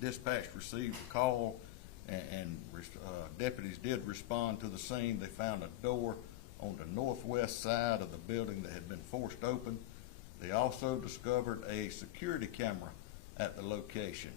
dispatch received a call, and deputies did respond to the scene. They found a door on the northwest side of the building that had been forced open. They also discovered a security camera at the location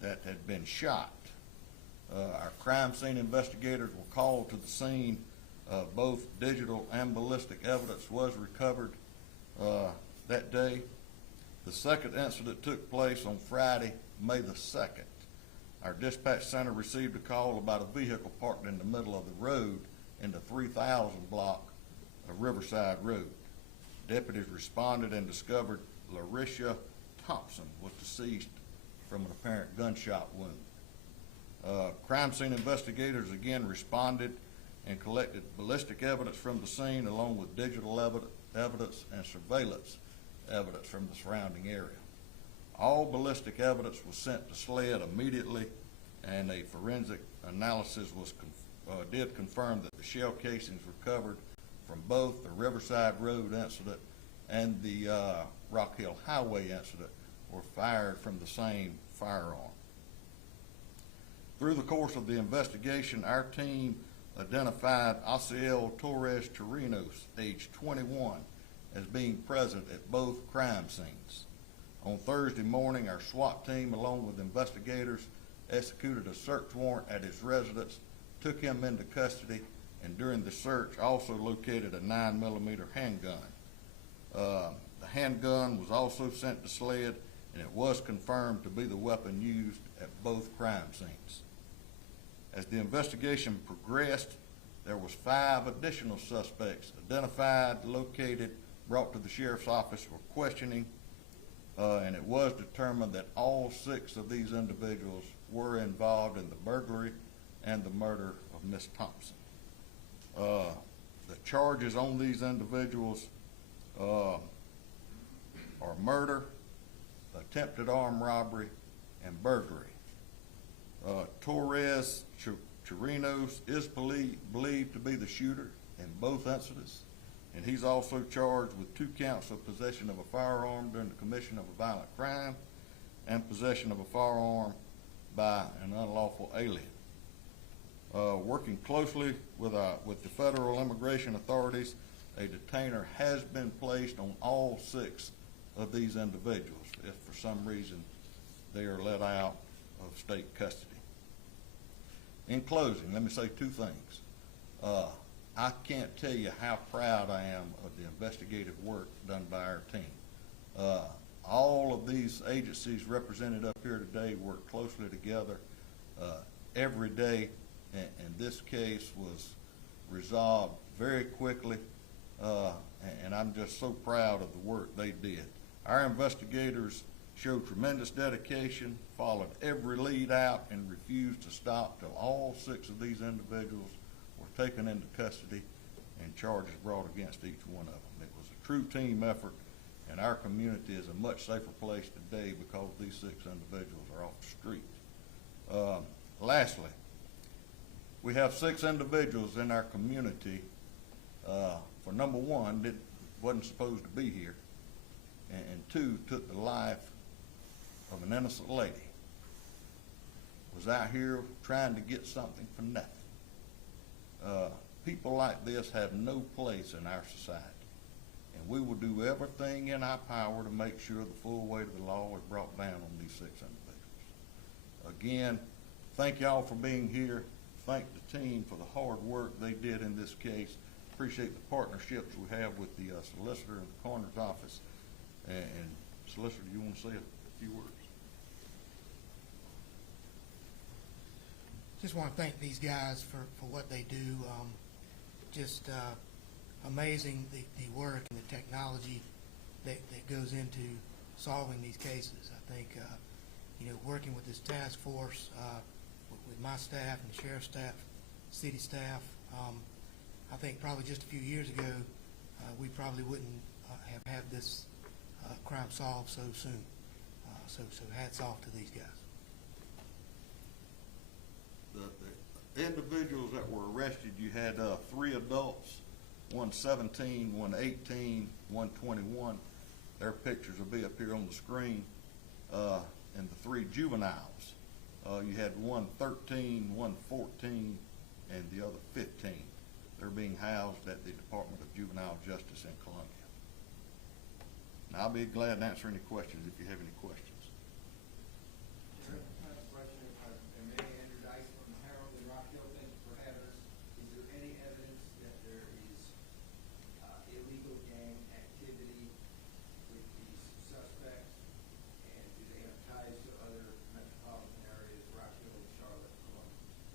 that had been shot. Our crime scene investigators were called to the scene. Both digital and ballistic evidence was recovered that day. The second incident took place on Friday, May the 2nd. Our dispatch center received a call about a vehicle parked in the middle of the road in the 3000 block of Riverside Road. Deputies responded and discovered Larisha Thompson was deceased from an apparent gunshot wound. Crime scene investigators again responded and collected ballistic evidence from the scene, along with digital evidence and surveillance evidence from the surrounding area. All ballistic evidence was sent to SLED immediately, and a forensic analysis did confirm that the shell casings recovered from both the Riverside Road incident and the Rock Hill Highway incident were fired from the same firearm. Through the course of the investigation, our team identified Asiel Torres Chirinos, age 21, as being present at both crime scenes. On Thursday morning, our SWAT team, along with investigators, executed a search warrant at his residence, took him into custody, and during the search also located a 9mm handgun. The handgun was also sent to SLED, and it was confirmed to be the weapon used at both crime scenes. As the investigation progressed, there was 5 additional suspects identified, located, brought to the sheriff's office for questioning, and it was determined that all 6 of these individuals were involved in the burglary and the murder of Miss Thompson. The charges on these individuals are murder, attempted armed robbery, and burglary. Torres Chirinos is believed to be the shooter in both incidents, and he's also charged with 2 counts of possession of a firearm during the commission of a violent crime and possession of a firearm by an unlawful alien. Working closely with the federal immigration authorities, a detainer has been placed on all 6 of these individuals if for some reason they are let out of state custody. In closing, let me say 2 things. I can't tell you how proud I am of the investigative work done by our team. All of these agencies represented up here today work closely together every day, and this case was resolved very quickly, and I'm just so proud of the work they did. Our investigators showed tremendous dedication, followed every lead out, and refused to stop till all 6 of these individuals were taken into custody and charges brought against each one of them. It was a true team effort, and our community is a much safer place today because these 6 individuals are off the street. Lastly, we have 6 individuals in our community for number 1 that wasn't supposed to be here, and 2 took the life of an innocent lady, was out here trying to get something for nothing. People like this have no place in our society, and we will do everything in our power to make sure the full weight of the law is brought down on these 6 individuals. Again, thank y'all for being here. Thank the team for the hard work they did in this case. Appreciate the partnerships we have with the solicitor in the coroner's office. And solicitor, do you want to say a few words? Just want to thank these guys for what they do. Just amazing the work and the technology that goes into solving these cases. I think, working with this task force, with my staff and the sheriff's staff, city staff, I think probably just a few years ago, we probably wouldn't have had this crime solved so soon. So hats off to these guys. The individuals that were arrested, you had 3 adults, one 17, one 18, one 21. Their pictures will be up here on the screen, and the 3 juveniles. You had one 13, one 14, and the other 15. They're being housed at the Department of Juvenile Justice in Columbia. Now, I'll be glad to answer any questions if you have any questions.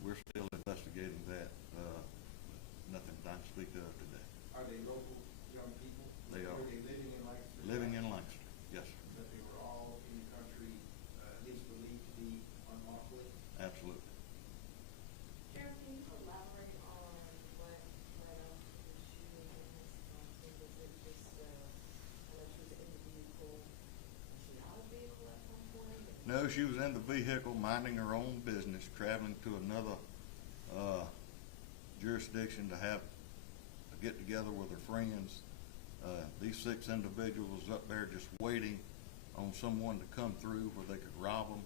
We're still investigating that. Nothing I can speak of today. Are they local young people? They are. Were they living in Lancaster? Living in Lancaster, yes, sir. But they were all in the country, at least believed to be unlawfully? Absolutely. Sheriff, can you elaborate on what led up to the shooting in this instance? Was it just, I know she was in the vehicle, was she out of the vehicle at some point? No, she was in the vehicle minding her own business, traveling to another jurisdiction to have a get-together with her friends. These 6 individuals up there just waiting on someone to come through where they could rob them.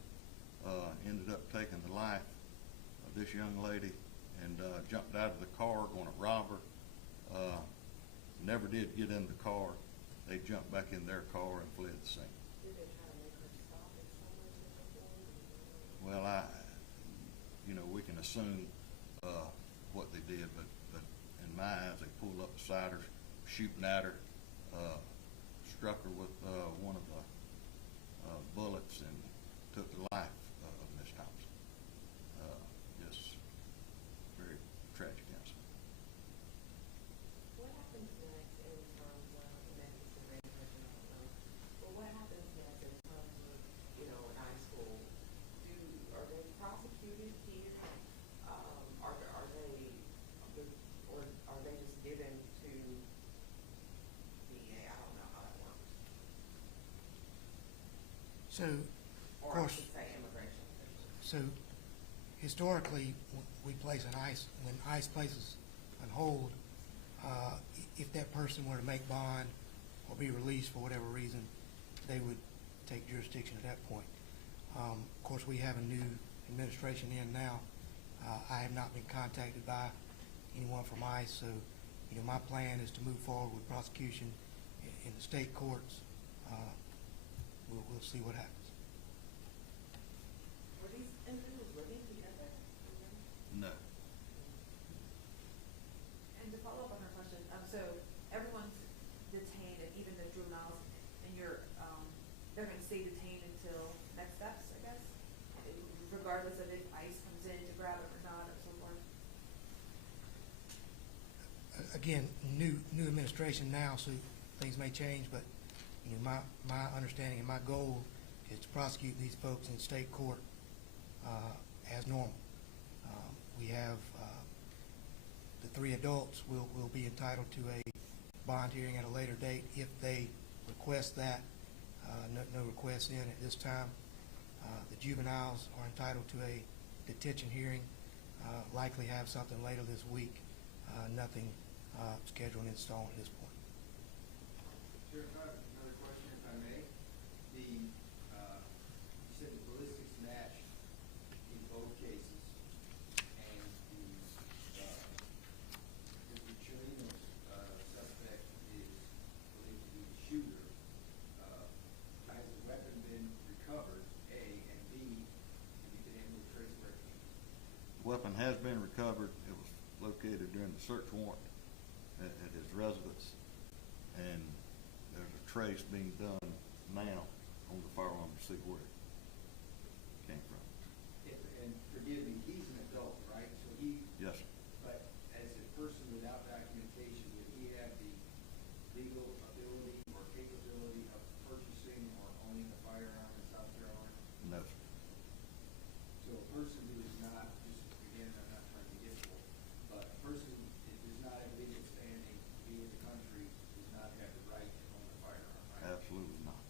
Ended up taking the life of this young lady and jumped out of the car going to rob her. Never did get in the car. They jumped back in their car and fled the scene. Did they try to make her stop at some way to Well, we can assume what they did, but in my eyes, they pulled up beside her, shooting at her, struck her with one of the bullets and took the life of Miss Thompson. Just very tragic incident. What happens next in terms of, and that's just a great question, I don't know, but what happens next in terms of, in high school? Are they prosecuted here? Are they just given to DA? I don't know how that works. So, of Or I course, should say immigration officials. so historically, we place when ICE places on hold, if that person were to make bond or be released for whatever reason, they would take jurisdiction at that point. Of course, we have a new administration in now. I have not been contacted by anyone from ICE, so my plan is to move forward with prosecution in the state courts. We'll see what happens. Were these individuals living together? No. And to follow up on her question, so everyone's detained, and even the juveniles, and they're going to stay detained until next steps, I guess, regardless of if ICE comes in to grab them or not, or so forth. Again, new administration now, so things may change, but my understanding and my goal is to prosecute these folks in state court as normal. We have the 3 adults will be entitled to a bond hearing at a later date if they request that. No requests in at this time. The juveniles are entitled to a detention hearing. Likely have something later this week. Nothing scheduled and installed at this point. Sheriff, I have another question, if I may. You said the ballistics matched in both cases, and the Chirino's suspect is believed to be the shooter. Has the weapon been recovered, A, and B, have you been able to trace where it came from? The weapon has been recovered. It was located during the search warrant at his residence, and there's a trace being done now on the firearm to see where it came from. And forgive me, he's an adult, right? So he, Yes, sir. but as a person without documentation, would he have the legal ability or capability of purchasing or owning a firearm in South Carolina? No, sir. So a person who is not, just again, I'm not trying to get full, but a person who does not have legal standing to be in the country does not have the right to own a firearm, right? Absolutely not.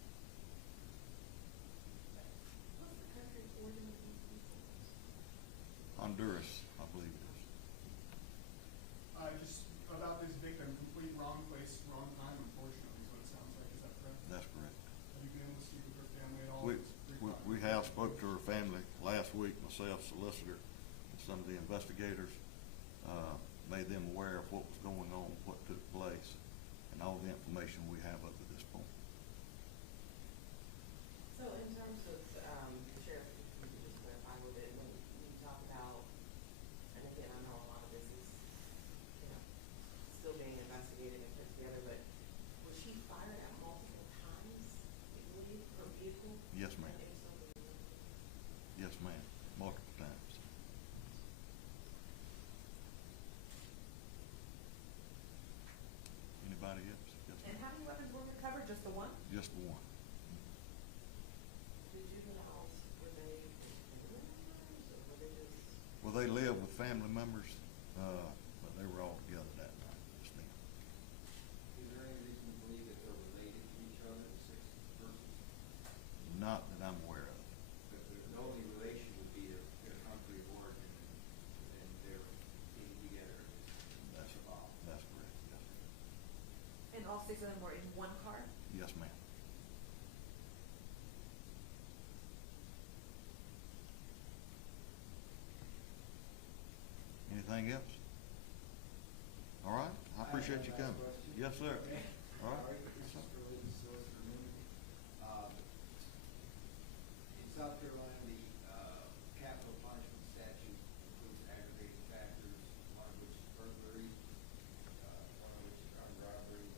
family last week, myself, solicitor, and some of the investigators, made them aware of what was going on, what took place, and all the information we have up to this point. So in terms of, Sheriff, if you could just clarify with it, when you talk about, and again, I know a lot of this is, you know, still being investigated and put together, but was she fired at multiple times, you believe, her vehicle? Yes, ma'am. And if so, were you- Yes, ma'am, multiple times. Anybody else? Yes, And ma'am. how many weapons were recovered? Just the one? Just one. The juveniles, were they family members, or were they just? Well, they live with family members, but they were all together that night, just then. Is there any reason to believe that they're related to each other, the six persons? Not that I'm aware of. The only relation would be their country of origin and their being together. That's involved. That's correct, yes, sir. And all six of them were in one car? Yes, ma'am. Anything else? All right, I appreciate you coming. Yes, sir. All right. This is for the solicitor Minnie. In South Carolina, the capital punishment statute includes aggravating factors, one of which is burglary, one of which is armed robbery.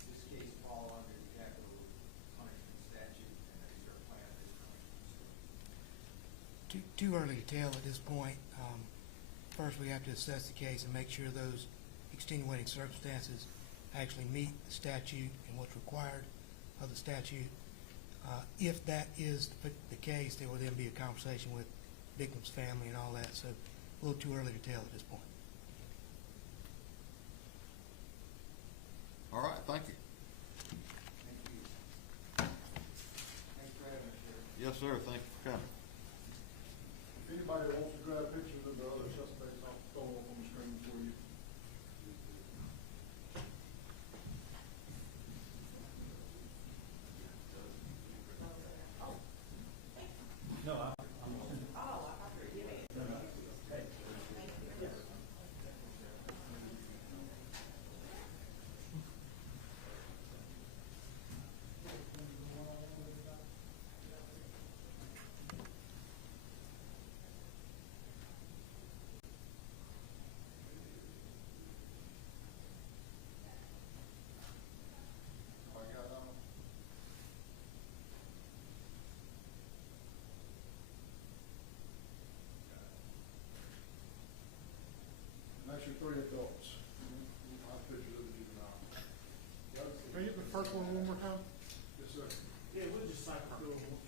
Is this case fall under the capital punishment statute, and is there a plan of this punishment? Too early to tell at this point. First, we have to assess the case and make sure those extenuating circumstances actually meet the statute and what's required of the statute. If that is the case, there will then be a conversation with victim's family and all that, so a little too early to tell at this point. All right, thank you. Thank you. Thanks for having us, Sheriff. Yes, sir, thank you for coming. If anybody wants to grab pictures of the other suspects, I'll throw them up on the screen for you. No, Oh, I thought you were giving it. I got, and that's your 3 adults. I have pictures of the juvenile. Can you get the first one more time? Yes, sir. Yeah, we'll just cycle through them.